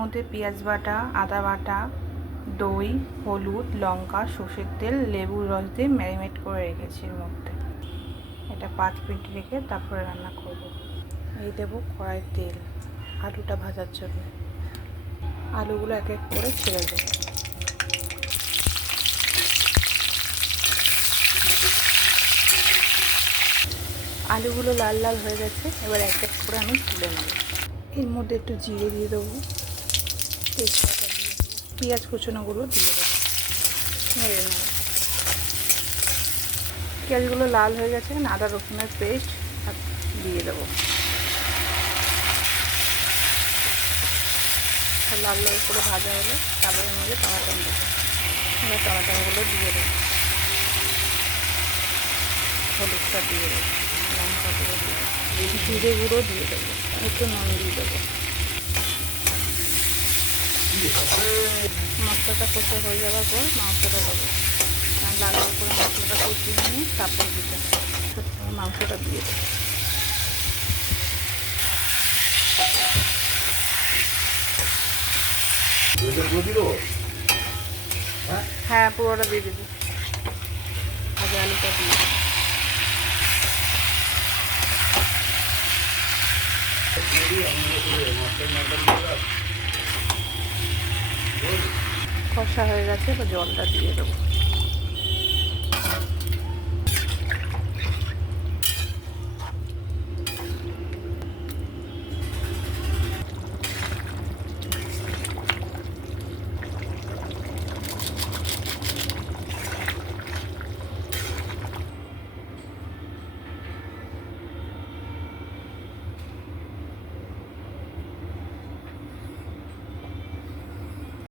মধ্যে পেঁয়াজ বাটা, আদা বাটা, দই, হলুদ, লঙ্কা, সর্ষের তেল, লেবুর রস দিয়ে ম্যারিনেট করে রেখেছি এর মধ্যে। এটা 5 মিনিট রেখে তারপরে রান্না করব। এই দেবো কড়াই তেল আলুটা ভাজার জন্য। আলুগুলো এক এক করে ছেড়ে দেবো। আলুগুলো লাল লাল হয়ে গেছে, এবার এক এক করে আমি তুলে নেব। এর মধ্যে একটু জিরে দিয়ে দেবো, তেজপাতা দিয়ে দেবো, পেঁয়াজ কুচনোগুলো দিয়ে দেবো, নেড়ে নেব। পেঁয়াজগুলো লাল হয়ে গেছে, আদা রসুনের পেস্ট দিয়ে দেবো। লাল লাল করে ভাজা হলে তারপরে এর মধ্যে টমেটো দেবো। এবার টমেটোগুলো দিয়ে দেবো, হলুদটা দিয়ে দেবো, লঙ্কা গুঁড়ো দিয়ে দেবো, জিরে গুঁড়ো দিয়ে দেবো, একটু নুন দিয়ে দেবো। মশলাটা কষে হয়ে যাওয়ার পর মাংসটা দেবো। লাল লাল করে মশলাটা কষিয়ে নিয়ে তারপর দিতে হবে। মাংসটা দিয়ে দেবো। হ্যাঁ, পুরোটা দিয়ে দিবি। ভাজা আলুটা দিয়ে কষা হয়ে গেছে, এবার জলটা দিয়ে দেবো।